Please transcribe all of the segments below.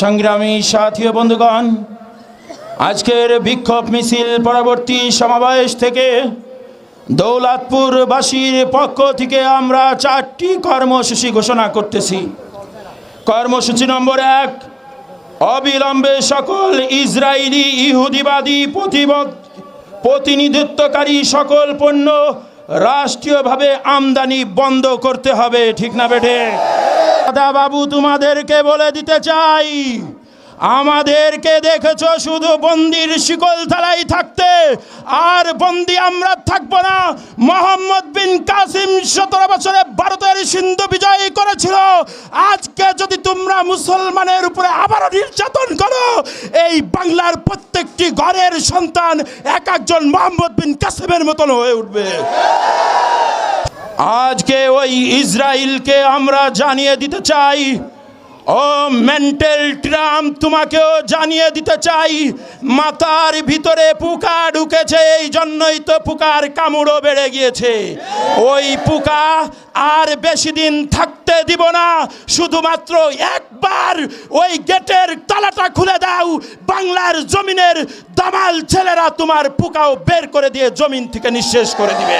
সংগ্রামী সাথী বন্ধুগণ, আজকের বিক্ষোভ মিছিল পরবর্তী সমাবেশ থেকে দৌলাতপুরবাসীর পক্ষ থেকে আমরা চারটি কর্মসূচি ঘোষণা করতেছি। কর্মসূচি নম্বর এক, অবিলম্বে সকল ইসরায়েলি ইহুদিবাদী প্রতিনিধিত্বকারী সকল পণ্য রাষ্ট্রীয়ভাবে আমদানি বন্ধ করতে হবে, ঠিক না বেঠে? দাদা বাবু তোমাদেরকে বলে দিতে চাই। আমাদেরকে দেখেছ শুধু বন্দির শিকল থালাই থাকতে, আর বন্দি আমরা থাকব না। মোহাম্মদ বিন কাসিম সতেরো বছরে ভারতের সিন্ধু বিজয় করেছিল। আজকে যদি তোমরা মুসলমানের উপরে আবারও নির্যাতন করো, এই বাংলার প্রত্যেকটি ঘরের সন্তান এক একজন মোহাম্মদ বিন কাসিমের মতন হয়ে উঠবে। আজকে ওই ইসরায়েলকে আমরা জানিয়ে দিতে চাই। ও মেন্টাল ট্রাম তোমাকেও জানিয়ে দিতে চাই। মাথার ভিতরে পোকা ঢুকেছে এই জন্যই তো পোকার কামড়ও বেড়ে গিয়েছে। ওই পোকা আর বেশি দিন থাকতে দিব না। শুধুমাত্র একবার ওই গেটের তালাটা খুলে দাও। বাংলার জমিনের দামাল ছেলেরা তোমার পোকাও বের করে দিয়ে জমিন থেকে নিঃশেষ করে দিবে।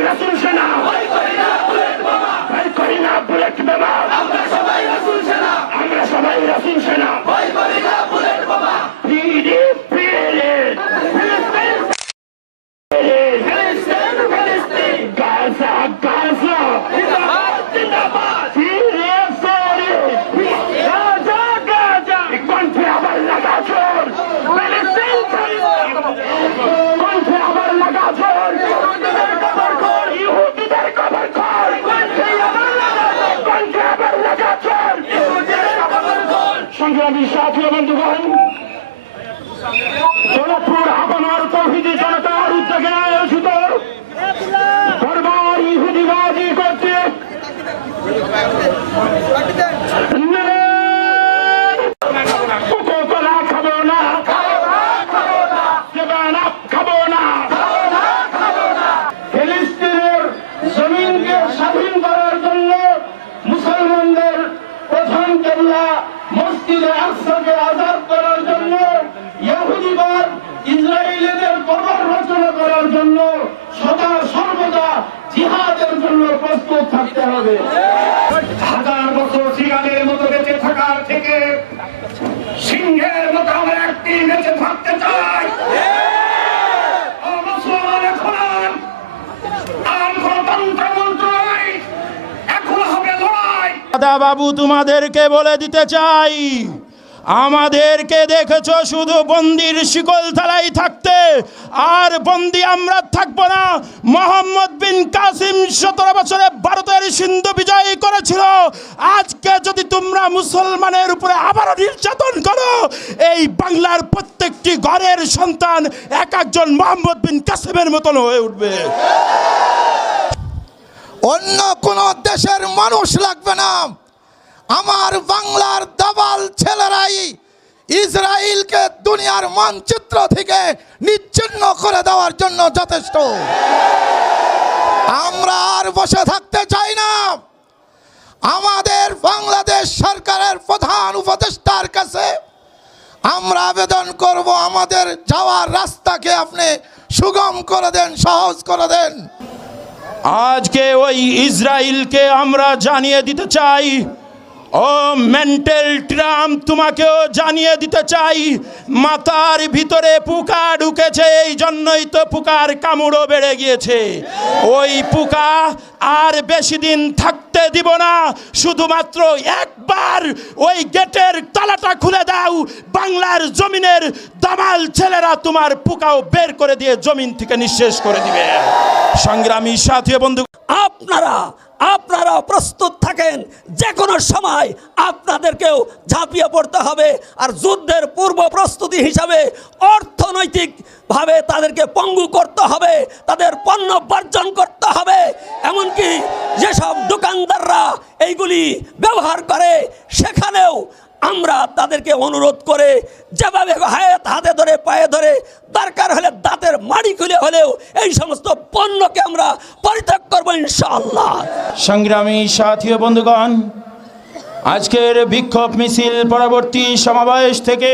রাসুল সেনা সংগ্রামী সাথী বন্ধুগণ সোনাপুর হাবানার তৌহিদি জনতার উদ্যোগে আয়োজিত দরবার ইহুদিবাদী কর্তৃক কোকোকোলা খাব না সেভেন আপ খাব না ফিলিস্তিনের জমিনকে স্বাধীন করার জন্য মুসলমানদের প্রধান কেবলা মসজিদে আকসাকে আজাদ করার জন্য ইহুদিবাদ ইসরায়েলিদের কবর রচনা করার জন্য সদা সর্বদা জিহাদের জন্য প্রস্তুত থাকতে হবে। হাজার বছর সিগালের মতো বেঁচে থাকার থেকে সিংহের মতো আমরা একটি বেঁচে থাকতে চাই। দাদা বাবু, তোমাদেরকে বলে দিতে চাই আমাদেরকে দেখেছ শুধু বন্দির শিকল থালাই থাকতে, আর বন্দি আমরা থাকব না। মোহাম্মদ বিন কাসিম সতেরো বছরে ভারতের সিন্ধু বিজয় করেছিল। আজকে যদি তোমরা মুসলমানের উপরে আবারও নির্যাতন করো, এই বাংলার প্রত্যেকটি ঘরের সন্তান এক একজন মোহাম্মদ বিন কাসিমের মতন হয়ে উঠবে। অন্য কোন দেশের মানুষ লাগবে না। আমার বাংলার দাবাল ছেলেরাই ইসরায়েলকে দুনিয়ার মানচিত্র থেকে নিচ্ছিন্ন করে দেওয়ার জন্য যথেষ্ট। আমরা আর বসে থাকতে চাই না। আমাদের বাংলাদেশ সরকারের প্রধান উপদেষ্টার কাছে আমরা আবেদন করব, আমাদের যাওয়ার রাস্তাকে আপনি সুগম করে দেন, সহজ করে দেন। আজকে ওই ইসরায়েলকে আমরা জানিয়ে দিতে চাই ও মেন্টাল ট্রাম তোমাকেও জানিয়ে দিতে চাই, মাথার ভিতরে পোকা ঢুকেছে এই জন্যই তো পোকার কামড়ও বেড়ে গিয়েছে। ওই পোকা আর বেশি দিন থাকতে দিব না, শুধুমাত্র একবার ওই গেটের তালাটা খুলে দাও, বাংলার জমিনের দামাল ছেলেরা তোমার পোকাও বের করে দিয়ে জমিন থেকে নিঃশেষ করে দিবে। সংগ্রামী সাথী বন্ধু আপনারা আপনারা প্রস্তুত থাকেন। যে কোনো সময় আপনাদেরকেও ঝাঁপিয়ে পড়তে হবে আর যুদ্ধের পূর্ব প্রস্তুতি হিসাবে অর্থনৈতিকভাবে তাদেরকে পঙ্গু করতে হবে, তাদের পণ্য বর্জন করতে হবে। এমনকি যেসব দোকানদাররা এইগুলি ব্যবহার করে, সেখানেও আমরা তাদেরকে অনুরোধ করে যেভাবে হায়াত হাতে ধরে, পায়ে ধরে, দরকার হলে দাঁতের মাড়ি খুলে হলেও এই সমস্ত পণ্যকে আমরা পরিত্যাগ করব ইনশাআল্লাহ। সংগ্রামী সাথী বন্ধুগণ, আজকের বিক্ষোভ মিছিল পরবর্তী সমাবেশ থেকে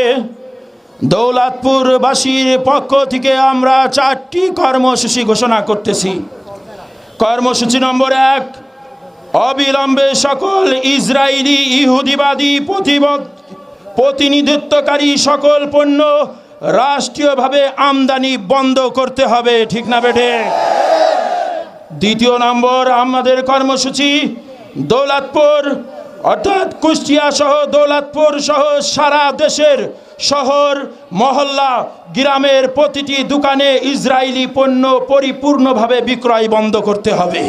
দৌলাতপুরবাসীর পক্ষ থেকে আমরা চারটি কর্মসূচি ঘোষণা করতেছি। কর্মসূচি নম্বর এক অবিলম্বে সকল ইসরায়েলি ইহুদিবাদী প্রতিবদ, প্রতিনিধিত্বকারী সকল পণ্য রাষ্ট্রীয়ভাবে আমদানি বন্ধ করতে হবে, ঠিক না বেঠে? দ্বিতীয় নম্বর, আমাদের কর্মসূচি, দৌলাতপুর, অর্থাৎ কুষ্টিয়া সহ দৌলাতপুর সহ সারা দেশের শহর, মহল্লা, গ্রামের প্রতিটি দোকানে ইসরায়েলি পণ্য পরিপূর্ণভাবে বিক্রয় বন্ধ করতে হবে।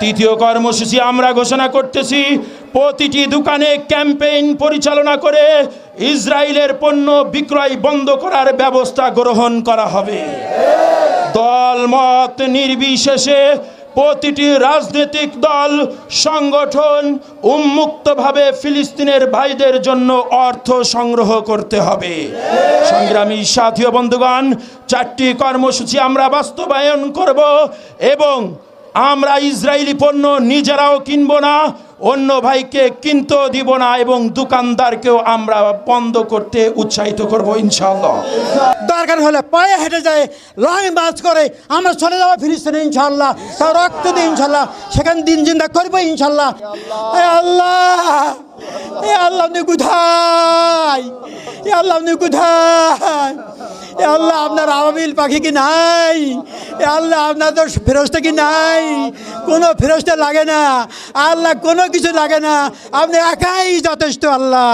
তৃতীয় কর্মসূচি আমরা ঘোষণা করতেছি, প্রতিটি দোকানে ক্যাম্পেইন পরিচালনা করে ইসরায়েলের পণ্য বিক্রয় বন্ধ করার ব্যবস্থা গ্রহণ করা হবে। দল মত নির্বিশেষে প্রতিটি রাজনৈতিক দল, সংগঠন উন্মুক্তভাবে ফিলিস্তিনের ভাইদের জন্য অর্থ সংগ্রহ করতে হবে। সংগ্রামী সাথী ও বন্ধুগণ, চারটি কর্মসূচি আমরা বাস্তবায়ন করব এবং আমরা ইসরায়েলি পণ্য নিজেরাও কিনব না, অন্য ভাইকে কিনতেও দিব না এবং দোকানদারকেও আমরা বন্ধ করতে উৎসাহিত করব ইনশাআল্লাহ। দরকার হলে পায়ে হেঁটে যায় লং মার্চ করে, আমরা চলে যাব ফিলিস্তিনে ইনশাল্লাহ তাও রক্ত দিয়ে ইনশাল্লাহ সেখানে দিন জিন্দা করব ইনশাল্লাহ আল্লাহ, এ আল্লাহ আপনি কোথায়? এ আল্লাহ আপনি আল্লাহ, আপনার আবাবিল পাখি কি নাই? এ আল্লাহ, আপনার তো ফেরস্তা কি নাই? কোনো ফেরস্তা লাগে না। আল্লাহ কোনো কিছু লাগে না। আপনি একাই যথেষ্ট আল্লাহ।